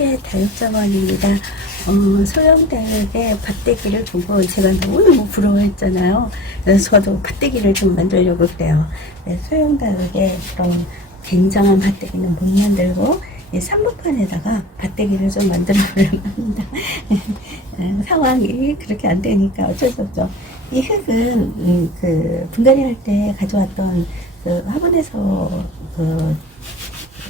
신비의 다육정원입니다. 어, 소영다육의 밭대기를 보고 제가 너무 부러워했잖아요. 그래서 저도 밭대기를 좀 만들려고 그래요. 네, 소영다육의 그런 굉장한 밭대기는 못 만들고 이 산모판에다가 밭대기를 좀 만들어 보려고 합니다. 어, 상황이 그렇게 안 되니까 어쩔 수 없죠. 이 흙은 음, 그 분갈이 할 때 가져왔던 그 화분에서 그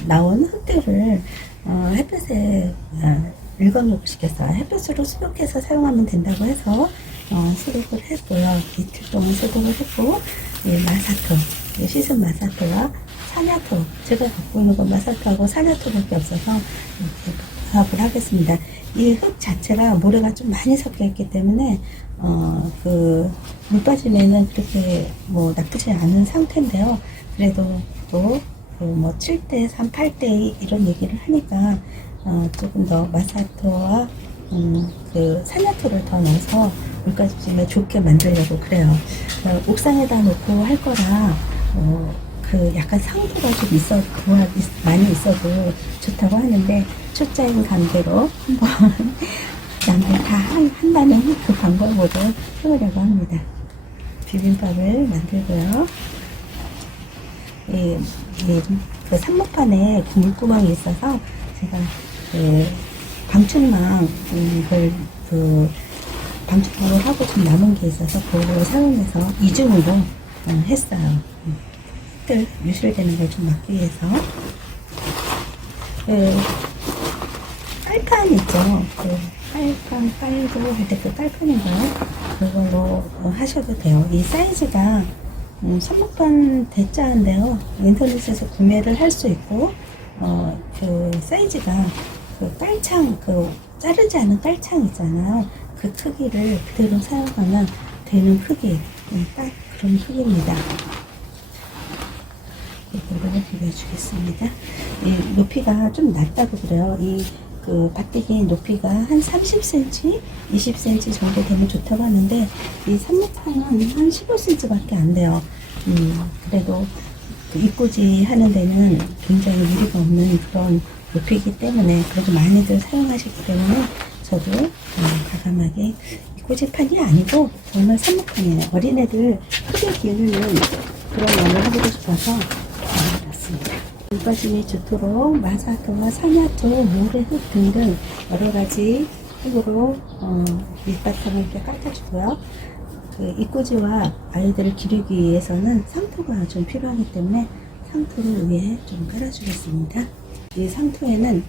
나온 흙들을 어, 햇볕에 어, 일광욕 시켰어요. 햇볕으로 수독해서 사용하면 된다고 해서 어, 수독을 했고요. 이틀 동안 수독을 했고 예, 마사토, 예, 씻은 마사토와 사냐토 제가 갖고 있는 건 마사토하고 사냐토밖에 없어서 조합을 하겠습니다. 이 흙 자체가 모래가 좀 많이 섞여 있기 때문에 어, 그, 물 빠짐에는 그렇게 뭐 나쁘지 않은 상태인데요. 그래도 또, 그 뭐 7대 3, 8대 2 이런 얘기를 하니까, 어, 조금 더 마사토와, 음, 그 산야토를 더 넣어서 물가짐에 좋게 만들려고 그래요. 어, 옥상에다 놓고 할 거라, 어, 그 약간 상도가 좀 있어, 많이 있어도 좋다고 하는데, 초짜인 감대로 한번 남들 다 한, 한다는 그 방법으로 해보려고 합니다. 비빔밥을 만들고요. 이, 이, 그 산목판에 물구멍이 있어서 제가 그 방충망 음, 그걸 그 방충망을 하고 좀 남은 게 있어서 그걸 사용해서 이중으로 음, 했어요. 음, 흙들 유실되는 걸 좀 막기 위해서. 그 빨판 있죠. 그 빨판 빨고 할 때그 빨판인가요? 그걸로 어, 하셔도 돼요. 이 사이즈가 음, 선목판 대자인데요. 인터넷에서 구매를 할 수 있고 어, 그 사이즈가 그 깔창 그 자르지 않은 깔창 있잖아요. 그 크기를 그대로 사용하면 되는 크기 음, 딱 그런 크기입니다. 이거를 비벼주겠습니다. 이 높이가 좀 낮다고 그래요. 이 그 밭대기 높이가 한 30cm, 20cm 정도 되면 좋다고 하는데 이 산목판은 한 15cm밖에 안 돼요. 음, 그래도 그 입고지 하는 데는 굉장히 무리가 없는 그런 높이기 때문에 그래도 많이들 사용하시기 때문에 저도 음, 과감하게 입고지판이 아니고 정말 산목판이에요. 어린애들 크게 기르는 그런 양을 해보고 싶어서. 물빠짐이 좋도록 마사토와 사냐토, 모래흙 등등 여러 가지 흙으로 어, 밑바탕을 이렇게 깔아주고요. 그 입고지와 아이들을 기르기 위해서는 상토가 좀 필요하기 때문에 상토를 위에 좀 깔아주겠습니다. 이 상토에는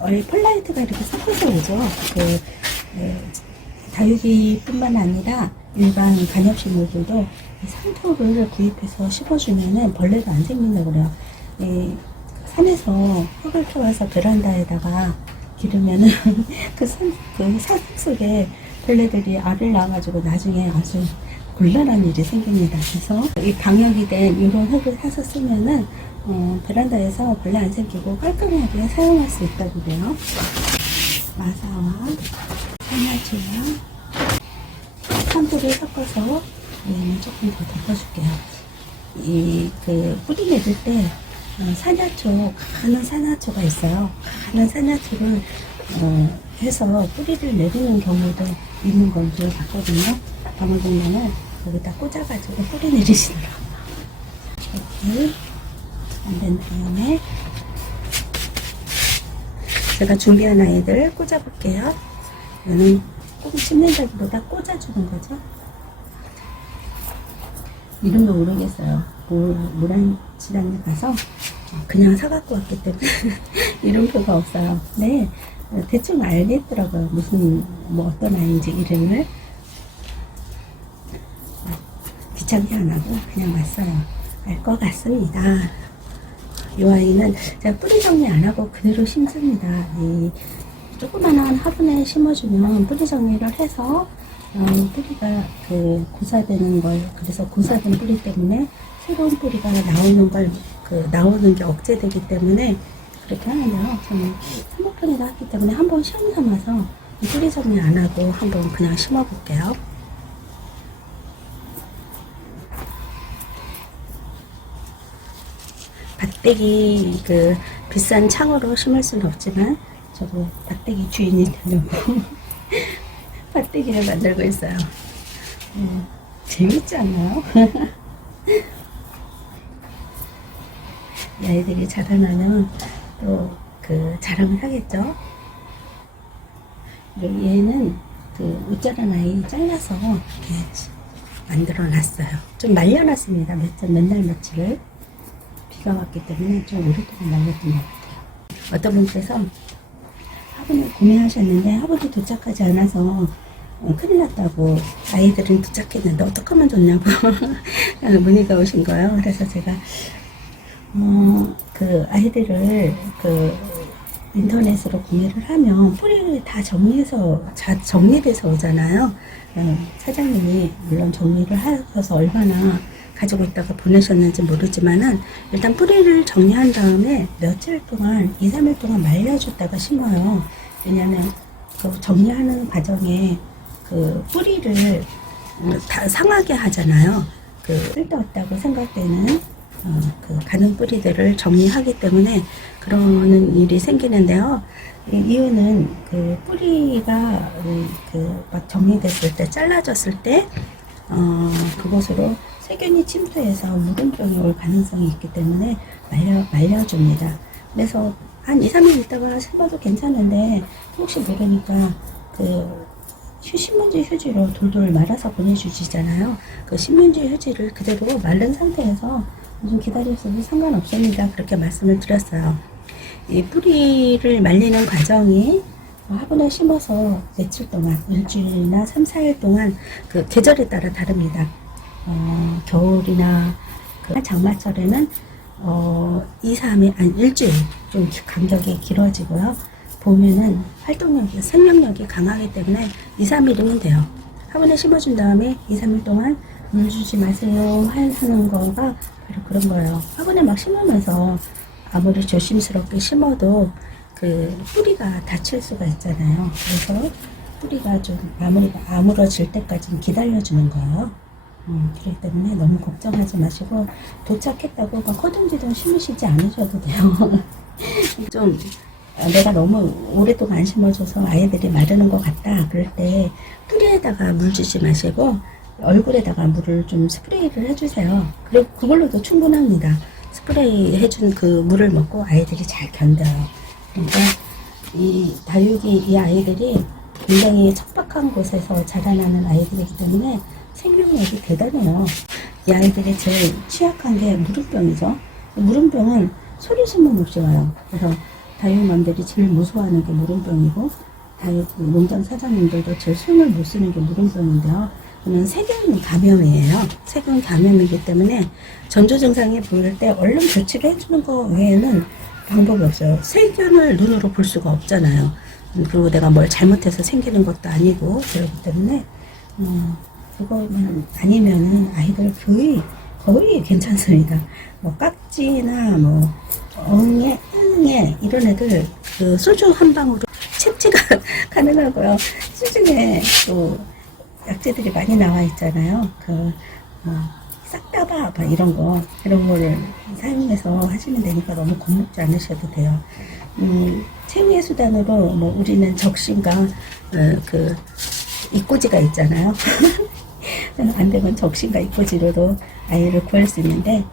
얼 펄라이트가 이렇게 섞어서 오죠. 그 네, 다육이뿐만 아니라 일반 관엽식물들도 이 상토를 구입해서 심어주면은 벌레가 안 생긴다고 그래요. 이 산에서 흙을 캐와서 베란다에다가 기르면은 그 산, 그 속에 벌레들이 알을 낳아가지고 나중에 아주 곤란한 일이 생깁니다. 그래서 이 방역이 된 이런 흙을 사서 쓰면은 어, 베란다에서 벌레 안 생기고 깔끔하게 사용할 수 있다고 그래요. 마사와 산야초랑 산불을 섞어서 얘는 조금 더 덮어줄게요. 이 그 뿌리 내릴 때 어, 산야초 가는 산야초가 있어요. 가는 산야초를 어, 해서 뿌리를 내리는 경우도 있는 걸 제가 봤거든요. 방울동면을 여기다 꽂아가지고 뿌리 내리시더라고요. 이렇게 만든 다음에 제가 준비한 아이들 꽂아볼게요. 이거는 꼭 심는다기보다 꽂아주는 거죠. 이름도 모르겠어요. 물, 물안시장에 가서 그냥 사갖고 왔기 때문에 이름표가 없어요. 네, 대충 알겠더라고요. 무슨, 뭐 어떤 아이인지 이름을. 귀찮게 안 하고 그냥 왔어요. 알 것 같습니다. 이 아이는 제가 뿌리 정리 안 하고 그대로 심습니다. 이 조그만한 화분에 심어주면 뿌리 정리를 해서 어, 뿌리가 그 고사되는 걸 그래서 고사된 뿌리 때문에 새로운 뿌리가 나오는 걸 그 나오는 게 억제되기 때문에 그렇게 하는데요. 저는 한복판에다 했기 때문에 한번 시험 삼아서 이 뿌리 정리 안 하고 한번 그냥 심어 볼게요. 밭대 박대기 그 비싼 창으로 심을 수는 없지만 저도 박대기 주인이 되려고 박대기를 만들고 있어요. 음, 재밌지 않나요? 이 아이들이 자라나면 또 그 자랑을 하겠죠. 얘는 그 웃자란 아이 잘라서 만들어 놨어요. 좀 말려놨습니다. 며칠, 맨날 며칠을. 비가 왔기 때문에 좀 오랫동안 말렸던 것 같아요. 어떤 분께서 화분을 구매하셨는데 화분이 도착하지 않아서 어, 큰일 났다고 아이들은 도착했는데 어떡하면 좋냐고 문의가 오신 거예요. 그래서 제가 어, 그 아이들을 그 인터넷으로 구매를 하면 뿌리를 다 정리해서 자, 정리돼서 오잖아요. 어, 사장님이 물론 정리를 하셔서 얼마나 가지고 있다가 보내셨는지 모르지만은 일단 뿌리를 정리한 다음에 며칠 동안 2, 3일 동안 말려줬다가 심어요. 왜냐하면 그 정리하는 과정에 그 뿌리를 음, 다 상하게 하잖아요. 그 쓸데없다고 생각되는 어, 그 가는 뿌리들을 정리하기 때문에 그러는 일이 생기는데요. 이 이유는 그 뿌리가 그막 정리됐을 때 잘라졌을 때 어, 그곳으로 세균이 침투해서 무균병이 올 가능성이 있기 때문에 말려 말려줍니다. 그래서 한 2, 3일 있다가 심어도 괜찮은데 혹시 모르니까 그 휴- 신문지 휴지로 돌돌 말아서 보내주시잖아요. 그 신문지 휴지를 그대로 마른 상태에서 좀 기다렸어도 상관없습니다. 그렇게 말씀을 드렸어요. 이 뿌리를 말리는 과정이 화분에 심어서 며칠 동안, 일주일이나 3, 4일 동안 그 계절에 따라 다릅니다. 어, 겨울이나 그 장마철에는 어, 2, 3일, 아니 일주일 좀 기- 간격이 길어지고요. 봄에는 활동력이, 생명력이 강하기 때문에 2, 3일이면 돼요. 화분에 심어준 다음에 2, 3일 동안 물 주지 마세요 할- 하는 거가 그런 거예요. 화분에 막 심으면서 아무리 조심스럽게 심어도 그 뿌리가 다칠 수가 있잖아요. 그래서 뿌리가 좀 아무리가 아물어질 때까지는 기다려주는 거예요. 음, 그렇기 때문에 너무 걱정하지 마시고 도착했다고 막 허둥지둥 심으시지 않으셔도 돼요. 좀 아, 내가 너무 오랫동안 안 심어줘서 아이들이 마르는 것 같다. 그럴 때 뿌리에다가 물 주지 마시고 얼굴에다가 물을 좀 스프레이를 해주세요. 그리고 그걸로도 충분합니다. 스프레이 해준 그 물을 먹고 아이들이 잘 견뎌요. 그러니까 이 다육이 이 아이들이 굉장히 척박한 곳에서 자라나는 아이들이기 때문에 생명력이 대단해요. 이 아이들이 제일 취약한 게 무름병이죠. 무름병은 소리 소문 없이 와요. 그래서 다육맘들이 제일 무서워하는 게 무름병이고 다육 농장 사장님들도 제일 손을 못 쓰는 게 무름병인데요. 그는 세균 감염이에요. 세균 감염이기 때문에 전조 증상이 보일 때 얼른 조치를 해주는 거 외에는 방법이 없어요. 세균을 눈으로 볼 수가 없잖아요. 음, 그리고 내가 뭘 잘못해서 생기는 것도 아니고 그렇기 때문에 어, 그거만 아니면은 아이들 거의 거의 괜찮습니다. 뭐 깍지나 뭐 엉에, 응에 이런 애들 그 소주 한 방으로 채취가 가능하고요. 시중에 또 약재들이 많이 나와 있잖아요. 그, 뭐, 싹다바, 막 이런 거, 이런 거를 사용해서 하시면 되니까 너무 겁먹지 않으셔도 돼요. 음, 최후의 수단으로, 뭐, 우리는 적신과, 어, 그, 입꼬지가 있잖아요. 안 되면 적신과 입꼬지로도 아이를 구할 수 있는데,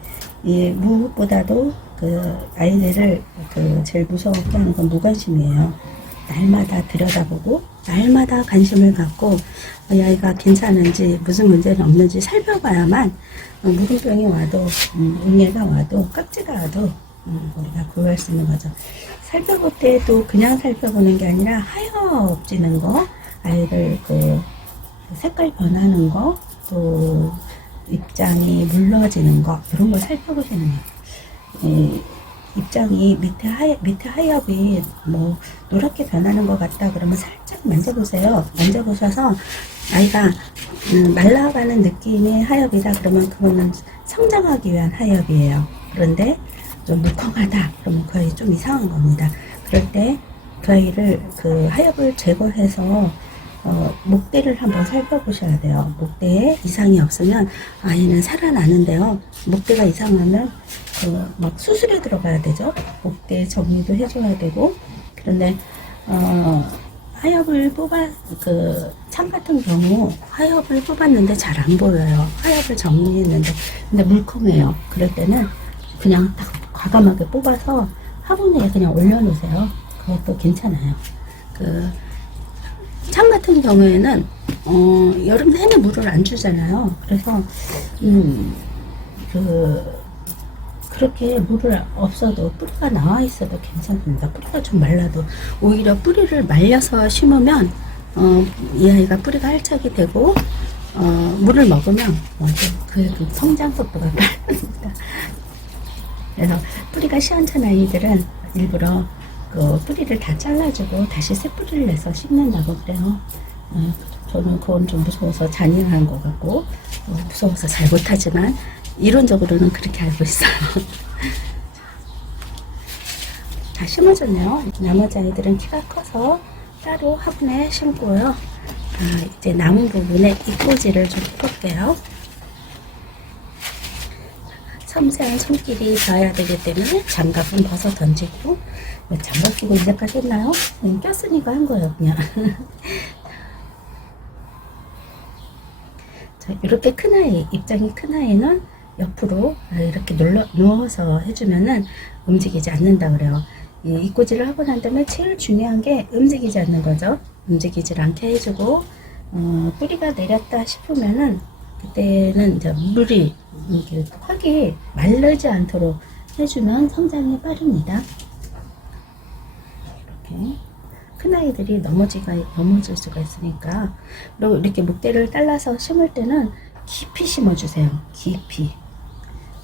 이 무엇보다도 그 아이들을 그 제일 무서워하게 하는 건 무관심이에요. 날마다 들여다보고 날마다 관심을 갖고 이 아이가 괜찮은지 무슨 문제는 없는지 살펴봐야만 어, 무근병이 와도 음, 응애가 와도 깍지가 와도 음, 우리가 구할 수 있는 거죠. 살펴볼 때도 그냥 살펴보는 게 아니라 하얘지는 거, 아이들 그 색깔 변하는 거, 또 입장이 물러지는 거 이런 걸 살펴보시는 거예요. 이 입장이 밑에 하얗, 밑에 하엽이 뭐 노랗게 변하는 것 같다 그러면 살짝 만져보세요. 만져보셔서 아이가 음, 말라가는 느낌의 하엽이다 그러면 그거는 성장하기 위한 하엽이에요. 그런데 좀 무컹하다 그러면 그 아이 좀 이상한 겁니다. 그럴 때 그 아이를 그 하엽을 제거해서 어, 목대를 한번 살펴보셔야 돼요. 목대에 이상이 없으면 아이는 살아나는데요. 목대가 이상하면 그 막 수술에 들어가야 되죠. 목대 정리도 해줘야 되고 그런데 어, 하엽을 뽑아 그 창 같은 경우 하엽을 뽑았는데 잘 안 보여요. 하엽을 정리했는데 근데 물컹해요. 그럴 때는 그냥 딱 과감하게 뽑아서 화분에 그냥 올려놓으세요. 그것도 괜찮아요. 그 창 같은 경우에는 어, 여름 내내 물을 안 주잖아요. 그래서 음, 그 그렇게 물을 없어도 뿌리가 나와 있어도 괜찮습니다. 뿌리가 좀 말라도 오히려 뿌리를 말려서 심으면 어, 이 아이가 뿌리가 활착이 되고 어, 물을 먹으면 어, 그, 그 성장 속도가 빠릅니다. 그래서 뿌리가 시원찮은 아이들은 일부러 그 뿌리를 다 잘라주고 다시 새 뿌리를 내서 심는다고 그래요. 어, 저는 그건 좀 무서워서 잔인한 것 같고 어, 무서워서 잘 못하지만 이론적으로는 그렇게 알고 있어요. 다 심어줬네요. 나머지 아이들은 키가 커서 따로 화분에 심고요. 아, 이제 남은 부분에 입꼬지를 좀 풀게요. 섬세한 손길이 닿아야 되기 때문에 장갑은 벗어 던지고 왜 장갑 끼고 이제까지 했나요? 음, 꼈으니까 한 거예요 그냥. 자, 이렇게 큰 아이 입장이 큰 아이는 옆으로 이렇게 눌러, 누워서 해주면은 움직이지 않는다 그래요. 이 입꼬지를 하고 난 다음에 제일 중요한 게 움직이지 않는 거죠. 움직이질 않게 해주고 어, 뿌리가 내렸다 싶으면은 그때는 이제 물이 이렇게 확이 마르지 않도록 해주면 성장이 빠릅니다. 이렇게 큰 아이들이 넘어지가 넘어질 수가 있으니까 그리고 이렇게 목대를 잘라서 심을 때는 깊이 심어주세요. 깊이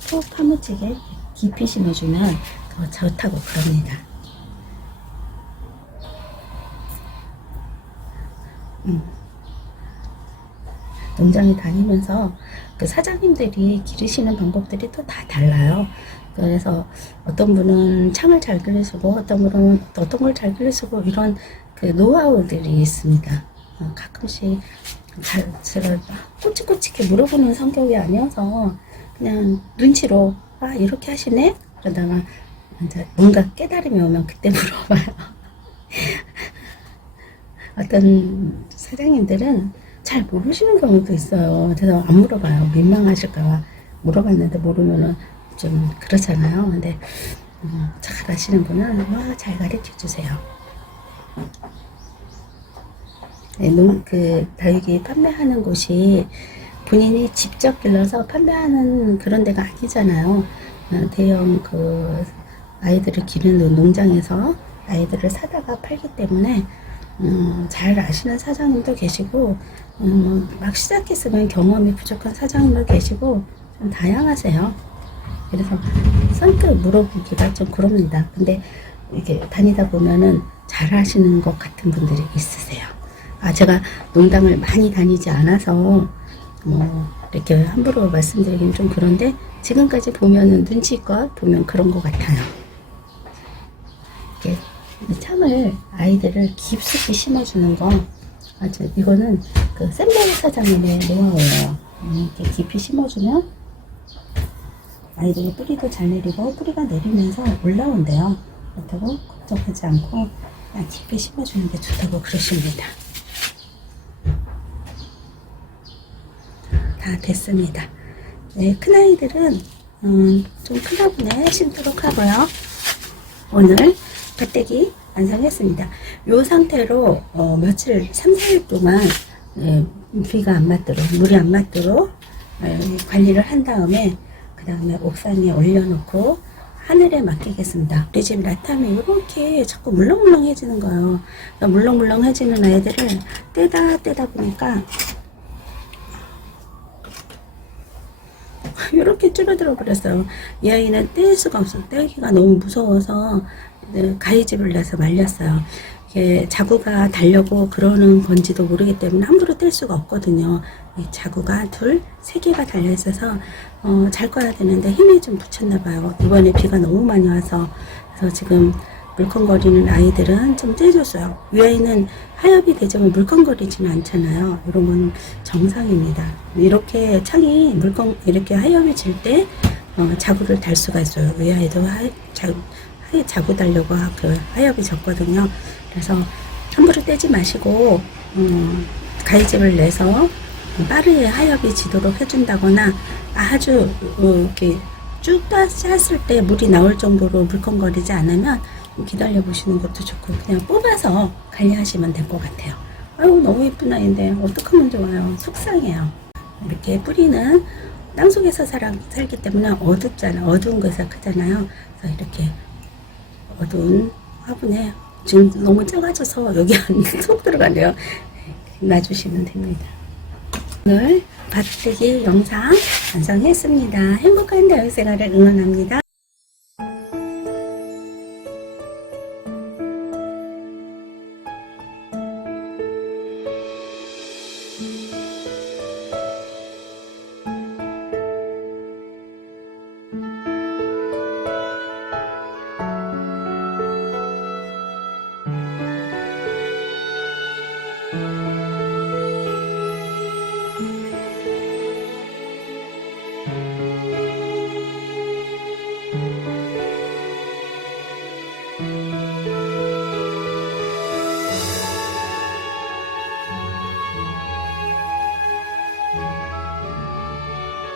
푹 파묻히게 깊이 심어주면 더 좋다고 그럽니다. 음. 농장에 다니면서 그 사장님들이 기르시는 방법들이 또 다 달라요. 그래서 어떤 분은 창을 잘 기르시고 어떤 분은 또 어떤 걸 잘 기르시고 이런 그 노하우들이 있습니다. 어, 가끔씩 잘 제가 꼬치꼬치게 물어보는 성격이 아니어서 그냥 눈치로 아 이렇게 하시네 그러다가 이제 뭔가 깨달음이 오면 그때 물어봐요. 어떤 사장님들은 잘 모르시는 경우도 있어요. 그래서 안 물어봐요. 민망하실까봐 물어봤는데 모르면은 좀 그렇잖아요. 근데 음, 잘 아시는 분은 와, 잘 가르쳐 주세요. 네, 농, 그 다육이 판매하는 곳이 본인이 직접 길러서 판매하는 그런 데가 아니잖아요. 어, 대형 그 아이들을 기르는 농장에서 아이들을 사다가 팔기 때문에 음, 잘 아시는 사장님도 계시고 음, 막 시작했으면 경험이 부족한 사장님도 계시고 좀 다양하세요. 그래서 선뜻 물어보기가 좀 그럽니다. 근데 이렇게 다니다 보면은 잘 하시는 것 같은 분들이 있으세요. 아, 제가 농담을 많이 다니지 않아서 뭐 이렇게 함부로 말씀드리긴 좀 그런데 지금까지 보면은 눈치껏 보면 그런 것 같아요. 참을 아이들을 깊숙이 심어주는 거 아주 이거는 그 샘머리 사장님의 노하우예요. 음, 이렇게 깊이 심어주면 아이들이 뿌리도 잘 내리고 뿌리가 내리면서 올라온대요. 그렇다고 걱정하지 않고 그냥 깊이 심어주는 게 좋다고 그러십니다. 다 됐습니다. 네, 큰 아이들은 음, 좀큰 화분에 심도록 하고요. 오늘 밭대기 완성했습니다. 이 상태로 어, 며칠 3, 4일 동안 예, 비가 안 맞도록 물이 안 맞도록 예, 관리를 한 다음에 그 다음에 옥상에 올려놓고 하늘에 맡기겠습니다. 우리 집 라타면 이렇게 자꾸 물렁물렁해지는 거예요. 그러니까 물렁물렁해지는 아이들을 떼다 떼다 보니까 이렇게 줄어들어 버렸어요. 이 아이는 뗄 수가 없어. 떼기가 너무 무서워서 네, 가위집을 내서 말렸어요. 이게 자구가 달려고 그러는 건지도 모르기 때문에 함부로 뗄 수가 없거든요. 이 자구가 둘, 세 개가 달려 있어서 어, 잘 꺼야 되는데 힘이 좀 붙였나 봐요. 이번에 비가 너무 많이 와서 그래서 지금 물컹거리는 아이들은 좀 떼줬어요. 이 아이는 하엽이 되지만 물컹거리지는 않잖아요. 이런 건 정상입니다. 이렇게 창이 물컹 이렇게 하엽이 질때 어, 자구를 달 수가 있어요. 의아에도 하, 자, 하, 자구 달려고 하, 그 하엽이 적거든요. 그래서 함부로 떼지 마시고 음, 가위집을 내서 빠르게 하엽이 지도록 해준다거나 아주 어, 이렇게 쭉 땄을 때 물이 나올 정도로 물컹거리지 않으면 좀 기다려 보시는 것도 좋고 그냥 뽑아서 관리하시면 될 것 같아요. 아유 너무 예쁜 아이인데 어떡하면 좋아요. 속상해요. 이렇게 뿌리는 땅속에서 살기 때문에 어둡잖아. 어두운 곳에서 크잖아요. 그래서 이렇게 어두운 화분에 지금 너무 작아져서 여기 안속 들어가네요. 놔주시면 됩니다. 오늘 밭뜨기 영상 완성했습니다. 행복한 대학생활을 응원합니다.